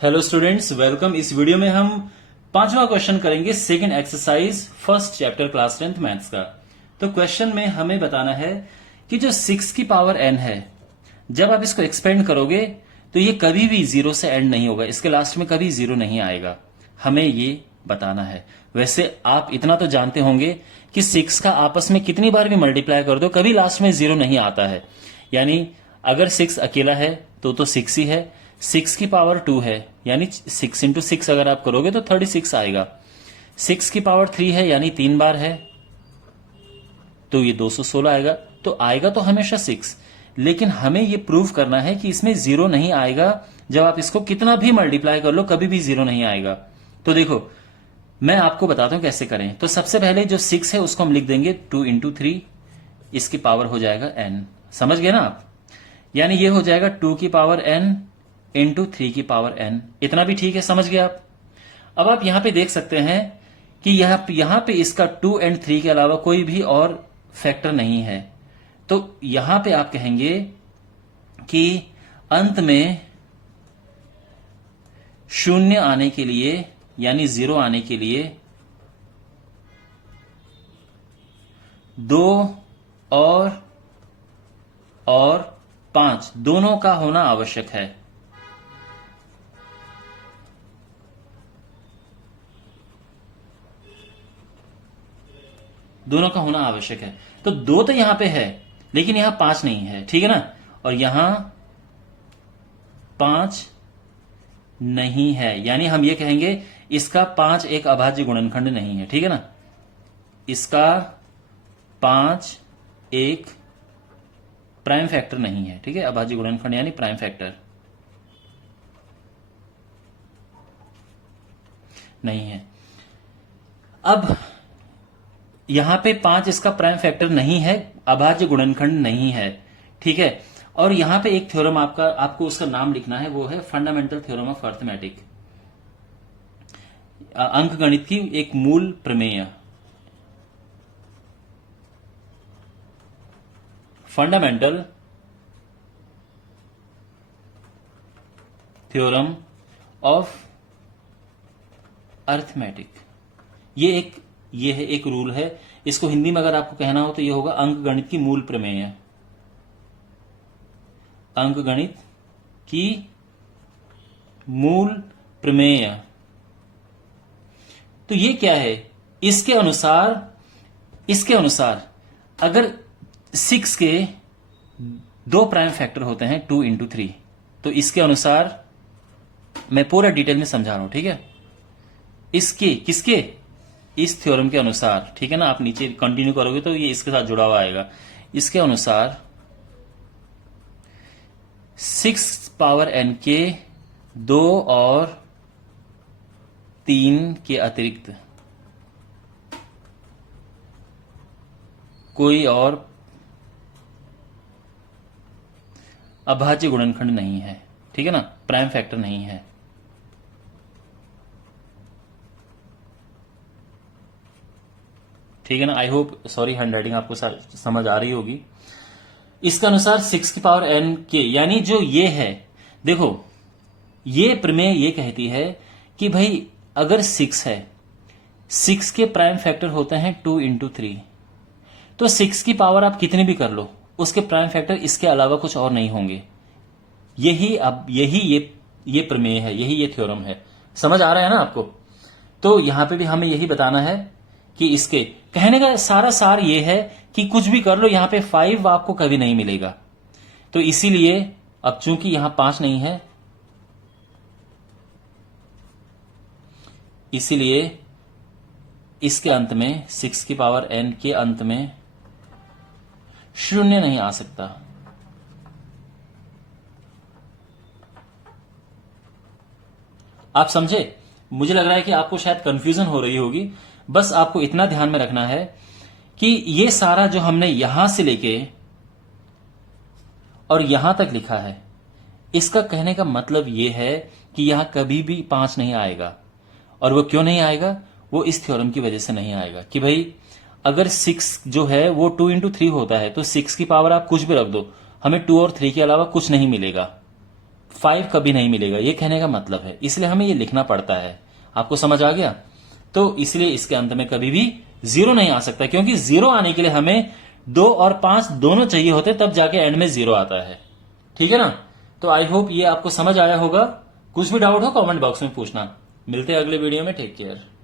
Hello students, welcome. इस video में हम पांचवा क्वेश्चन करेंगे second exercise first chapter class 10th maths का। तो क्वेश्चन में हमें बताना है कि जो 6 की पावर n है, जब आप इसको एक्सपेंड करोगे तो ये कभी भी जीरो से एंड नहीं होगा, इसके लास्ट में कभी जीरो नहीं आएगा। हमें ये बताना है। वैसे आप इतना तो जानते होंगे कि 6 का आपस में कितनी बार भी मल्टीप्लाई कर दो कभी लास्ट में जीरो नहीं आता है। यानी अगर 6 अकेला है तो 6 ही है। 6 की पावर 2 है यानी 6 इंटू 6 अगर आप करोगे तो 36 आएगा। 6 की पावर 3 है यानी 3 बार है तो ये 216 आएगा। तो आएगा तो हमेशा 6, लेकिन हमें ये प्रूव करना है कि इसमें जीरो नहीं आएगा। जब आप इसको कितना भी मल्टीप्लाई कर लो कभी भी जीरो नहीं आएगा। तो देखो, मैं आपको बताता हूं कैसे करें। तो सबसे पहले जो 6 है उसको हम लिख देंगे 2 इंटू 3, इसकी पावर हो जाएगा n। समझ गए ना आप? यानी ये हो जाएगा 2 की पावर n इंटू 3 की पावर n। इतना भी ठीक है, समझ गए आप? अब आप यहां पे देख सकते हैं कि यहां पे इसका 2 एंड 3 के अलावा कोई भी और फैक्टर नहीं है। तो यहां पे आप कहेंगे कि अंत में शून्य आने के लिए यानी जीरो आने के लिए 2 और 5 दोनों का होना आवश्यक है। दोनों का होना आवश्यक है। तो 2 तो यहां पे है लेकिन यहां 5 नहीं है, ठीक है ना? और यहां 5 नहीं है, यानी हम ये कहेंगे इसका 5 एक अभाज्य गुणनखंड नहीं है, ठीक है ना? इसका 5 एक प्राइम फैक्टर नहीं है, ठीक है? अभाज्य गुणनखंड यानी प्राइम फैक्टर नहीं है। अब यहां पे 5 इसका प्राइम फैक्टर नहीं है, अभाज्य गुणनखंड नहीं है, ठीक है? और यहां पे एक थ्योरम आपको उसका नाम लिखना है, वो है फंडामेंटल थ्योरम ऑफ अर्थमेटिक, अंकगणित की एक मूल प्रमेय। फंडामेंटल थ्योरम ऑफ अर्थमेटिक, ये है एक रूल है। इसको हिंदी में अगर आपको कहना हो तो ये होगा अंकगणित की मूल प्रमेय। अंकगणित की मूल प्रमेय। तो ये क्या है? इसके अनुसार अगर 6 के 2 प्राइम फैक्टर होते हैं 2 इंटू 3, तो इसके अनुसार मैं पूरा डिटेल में समझा रहा हूं, ठीक है? किसके? इस थ्योरम के अनुसार, ठीक है ना? आप नीचे कंटिन्यू करोगे तो ये इसके साथ जुड़ा हुआ आएगा। इसके अनुसार 6 पावर n के 2 और 3 के अतिरिक्त कोई और अभाज्य गुणनखंड नहीं है, ठीक है ना? प्राइम फैक्टर नहीं है। ठीक है ना? आई होप, सॉरी हैंडराइटिंग आपको समझ आ रही होगी। इसके अनुसार 6 की पावर n के, यानी जो ये है, देखो ये प्रमेय ये कहती है कि भाई अगर 6 है, 6 के प्राइम फैक्टर होते हैं 2 इंटू 3, तो 6 की पावर आप कितनी भी कर लो, उसके प्राइम फैक्टर इसके अलावा कुछ और नहीं होंगे। ये प्रमेय है, यही ये थ्योरम है। समझ आ रहा है ना आपको? तो यहां पे भी हमें यही बताना है कि इसके कहने का सारा सार ये है कि कुछ भी कर लो, यहां पे 5 आपको कभी नहीं मिलेगा। तो इसीलिए अब चूंकि यहां 5 नहीं है, इसीलिए इसके अंत में 6 की पावर n के अंत में शून्य नहीं आ सकता। आप समझे? मुझे लग रहा है कि आपको शायद कंफ्यूजन हो रही होगी। बस आपको इतना ध्यान में रखना है कि ये सारा जो हमने यहां से लेके और यहां तक लिखा है, इसका कहने का मतलब ये है कि यहां कभी भी 5 नहीं आएगा। और वो क्यों नहीं आएगा? वो इस थ्योरम की वजह से नहीं आएगा कि भाई अगर 6 जो है वो 2 इंटू 3 होता है, तो 6 की पावर आप कुछ भी रख दो, हमें 2 और 3 के अलावा कुछ नहीं मिलेगा। 5 कभी नहीं मिलेगा, ये कहने का मतलब है। इसलिए हमें ये लिखना पड़ता है। आपको समझ आ गया? तो इसलिए इसके अंत में कभी भी 0 नहीं आ सकता, क्योंकि 0 आने के लिए हमें 2 और 5 दोनों चाहिए होते, तब जाके एंड में 0 आता है। ठीक है ना? तो आई होप ये आपको समझ आया होगा। कुछ भी डाउट हो कमेंट बॉक्स में पूछना। मिलते हैं अगले वीडियो में। Take care.